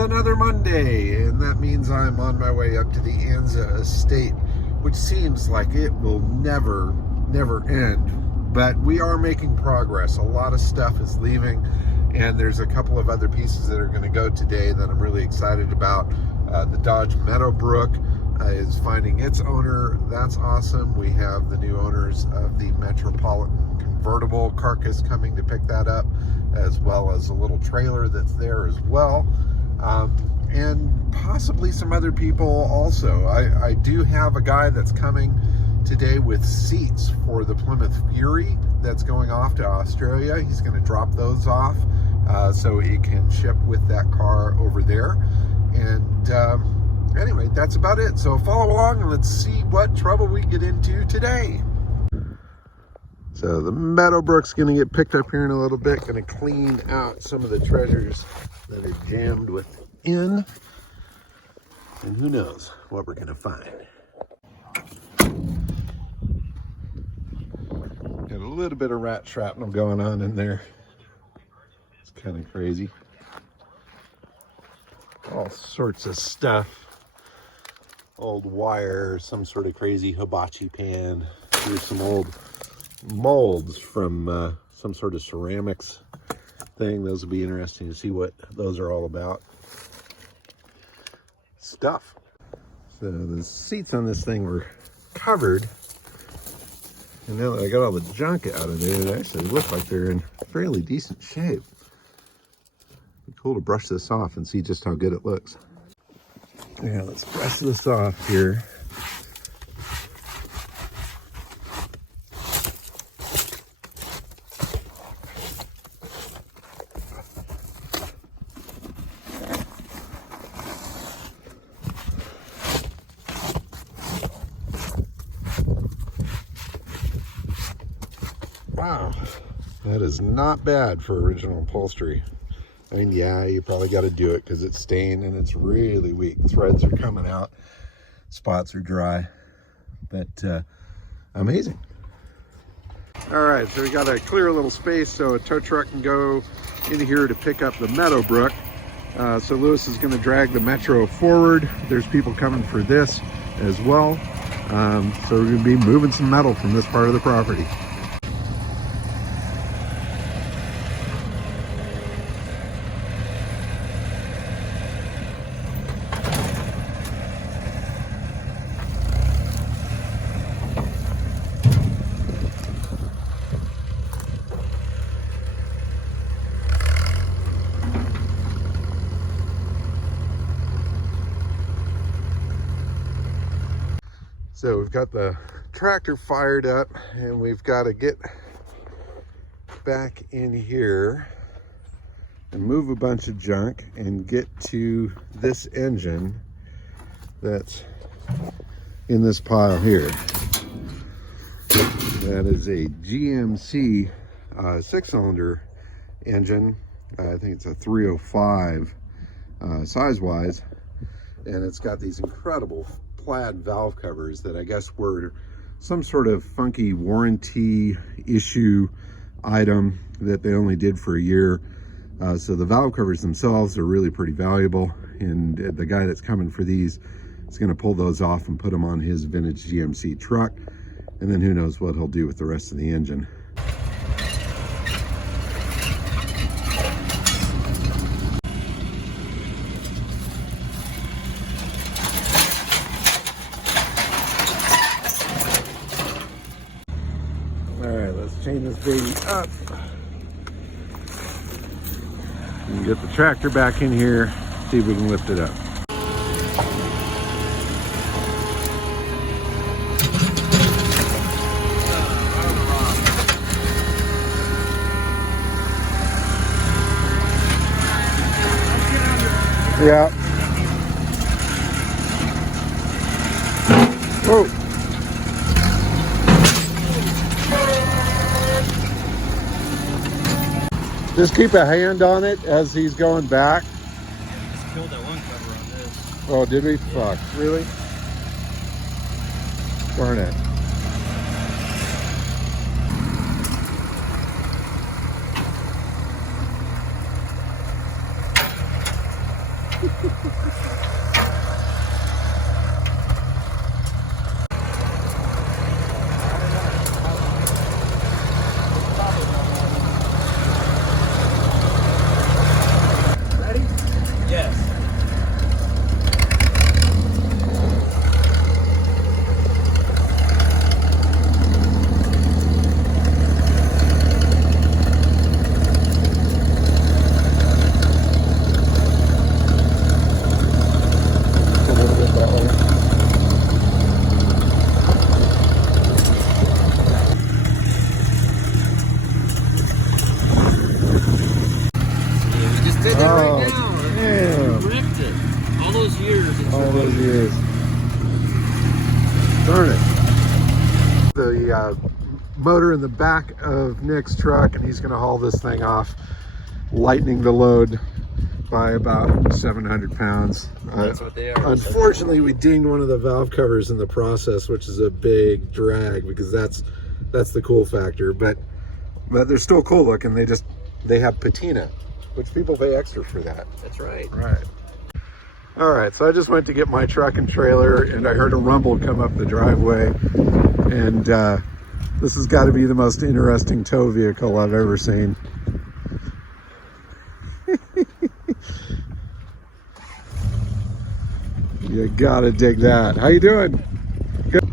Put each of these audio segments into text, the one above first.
another Monday, and that means I'm on my way up to the Anza estate, which seems like it will never end. But we are making progress. A lot of stuff is leaving, and there's a couple of other pieces that are going to go today that I'm really excited about. The Dodge Meadowbrook is finding its owner. That's awesome. We have the new owners of the Metropolitan convertible carcass coming to pick that up, as well as a little trailer that's there as well, and possibly some other people also. I do have a guy that's coming today with seats for the Plymouth Fury that's going off to Australia. He's going to drop those off so it can ship with that car over there. And anyway, that's about it. So follow along and let's see what trouble we get into today. So the Meadowbrook's going to get picked up here in a little bit. Going to clean out some of the treasures that are jammed within. And who knows what we're going to find. Got a little bit of rat shrapnel going on in there. It's kind of crazy. All sorts of stuff. Old wire, some sort of crazy hibachi pan. Here's some old molds from some sort of ceramics thing. Those will be interesting to see what those are all about. Stuff. So the seats on this thing were covered, and now that I got all the junk out of there, it actually look like they're in fairly decent shape. Be cool to brush this off and see just how good it looks. Yeah, let's brush this off here. Wow, that is not bad for original upholstery. I mean, yeah, you probably got to do it because it's stained and it's really weak. Threads are coming out, spots are dry, but amazing. All right, so we got to clear a little space so a tow truck can go in here to pick up the Meadowbrook. So Lewis is going to drag the Metro forward. There's people coming for this as well. So we're going to be moving some metal from this part of the property. So we've got the tractor fired up and we've got to get back in here and move a bunch of junk and get to this engine that's in this pile here. That is a GMC 6-cylinder engine. I think it's a 305 size-wise, and it's got these incredible plaid valve covers that I guess were some sort of funky warranty issue item that they only did for a year. So the valve covers themselves are really pretty valuable, and the guy that's coming for these is going to pull those off and put them on his vintage GMC truck, and then who knows what he'll do with the rest of the engine. Chain this baby up and get the tractor back in here, see if we can lift it up. Yeah. Whoa. Just keep a hand on it as he's going back. Yeah, just killed that one cover on this. Oh, did we? Fuck. Really? Darn it. motor in the back of Nick's truck, and he's going to haul this thing off, lightening the load by about 700 pounds. That's what they are. Unfortunately, we dinged one of the valve covers in the process, which is a big drag because that's the cool factor. But they're still cool looking. They have patina, which people pay extra for that. That's right. Right. All right, so I just went to get my truck and trailer, and I heard a rumble come up the driveway, and this has got to be the most interesting tow vehicle I've ever seen. You gotta dig that. How you doing? Good.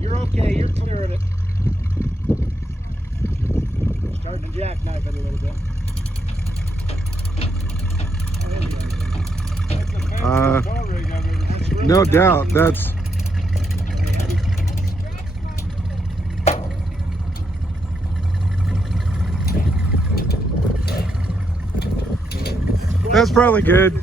You're okay, you're clear of it. Starting to jackknife it a little bit. No doubt, that's probably good.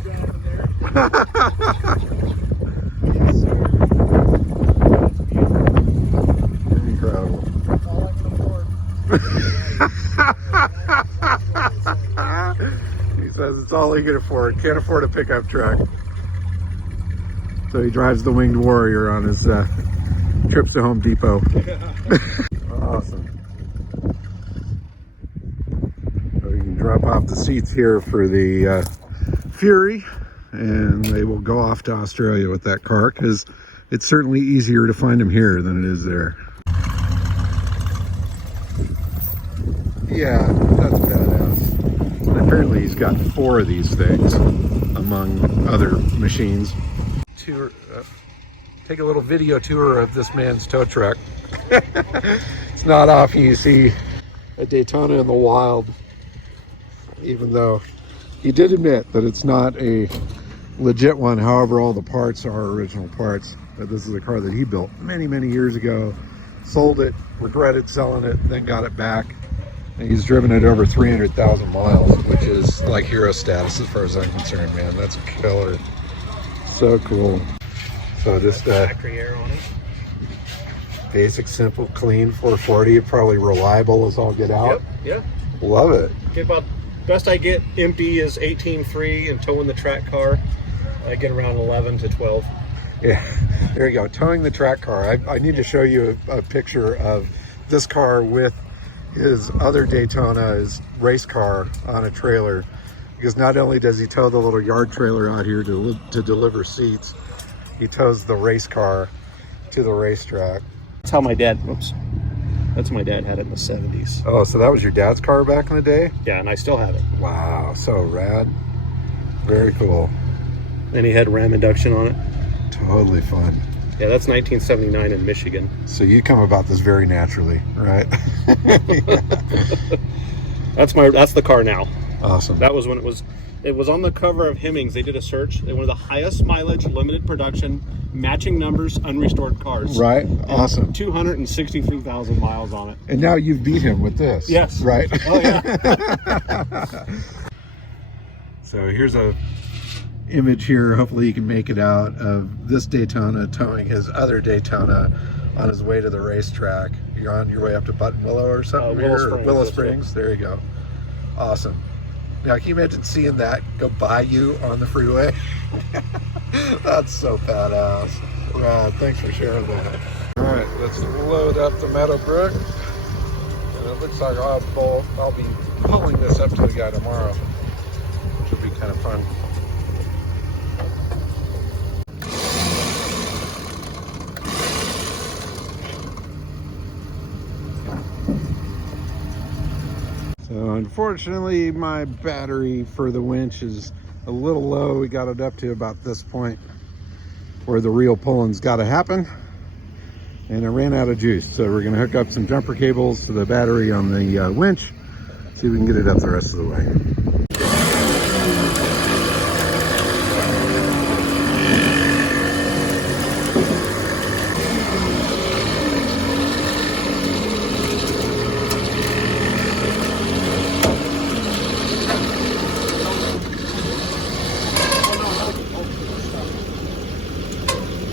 Incredible. He says it's all he can afford. Can't afford a pickup truck. So he drives the Winged Warrior on his trips to Home Depot. Awesome. So you can drop off the seats here for the Fury, and they will go off to Australia with that car because it's certainly easier to find them here than it is there. Yeah, that's badass. And apparently he's got 4 of these things among other machines. Take a little video tour of this man's tow truck. It's not often you see a Daytona in the wild, even though he did admit that it's not a legit one. However, all the parts are original parts. But this is a car that he built many years ago, sold it, regretted selling it, then got it back. And he's driven it over 300,000 miles, which is like hero status as far as I'm concerned, man. That's a killer. So cool. So just Factory air on it. basic, simple, clean 440, probably reliable as all get out. Yep. Love it. Get about best I get empty is 18.3, and towing the track car, I get around 11 to 12. Yeah, there you go. Towing the track car. I need to show you a picture of this car with his other Daytona, his race car, on a trailer, because not only does he tow the little yard trailer out here to deliver seats, he tows the race car to the racetrack. That's how my dad, that's how my dad had it in the 70s. Oh, so that was your dad's car back in the day? Yeah, and I still have it. Wow, so rad. Very cool. And he had ram induction on it. Totally fun. Yeah, that's 1979 in Michigan. So you come about this very naturally, right? That's the car now. Awesome. That was when it was on the cover of Hemmings. They did a search. They were the highest mileage, limited production, matching numbers, unrestored cars. Right. Awesome. 263,000 miles on it. And now you've beat him with this. Yes. Right. Oh yeah. So here's a image here. Hopefully you can make it out of this Daytona towing his other Daytona on his way to the racetrack. You're on your way up to Buttonwillow or something here? Willow Springs. There you go. Awesome. Now, can you imagine seeing that go by you on the freeway? That's so badass. Rad, thanks for sharing that. All right, let's load up the Meadowbrook. And it looks like I'll be pulling this up to the guy tomorrow, which will be kind of fun. So unfortunately, my battery for the winch is a little low. We got it up to about this point where the real pulling's got to happen, and I ran out of juice. So we're going to hook up some jumper cables to the battery on the winch, see if we can get it up the rest of the way.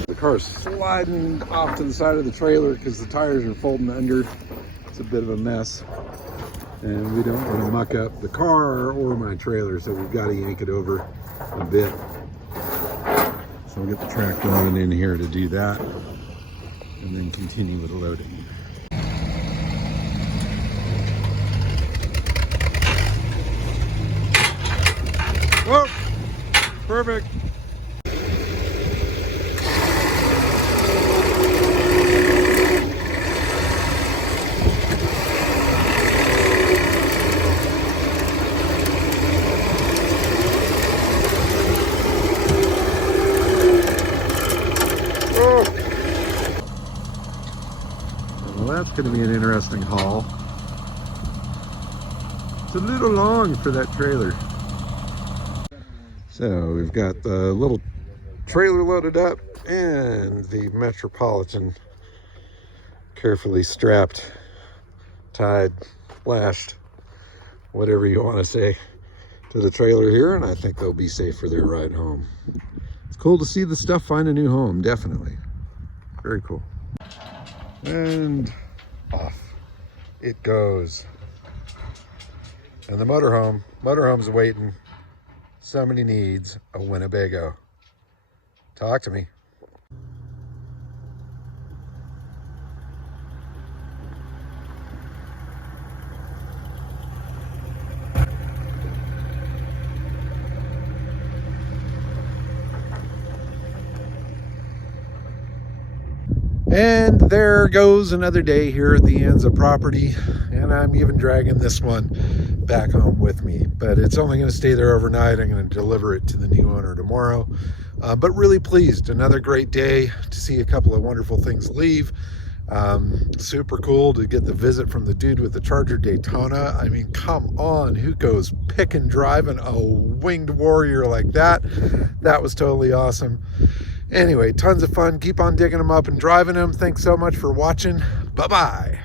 The car is sliding off to the side of the trailer because the tires are folding under. It's a bit of a mess. And we don't want to muck up the car or my trailer, so we've got to yank it over a bit. So we'll get the tractor on in here to do that, and then continue with the loading. Whoa! Perfect. Well, that's going to be an interesting haul. It's a little long for that trailer. So we've got the little trailer loaded up and the Metropolitan carefully strapped, tied, lashed, whatever you want to say, to the trailer here, and I think they'll be safe for their ride home. It's cool to see the stuff find a new home, definitely. Very cool. And off it goes. And the motorhome's waiting. Somebody needs a Winnebago. Talk to me. And there goes another day here at the Anza property, and I'm even dragging this one back home with me, but it's only going to stay there overnight. I'm going to deliver it to the new owner tomorrow, but really pleased. Another great day to see a couple of wonderful things leave. Super cool to get the visit from the dude with the Charger Daytona. I mean, come on, who goes pick and driving a winged warrior like that? That was totally awesome. Anyway, tons of fun. Keep on digging them up and driving them. Thanks so much for watching. Bye-bye.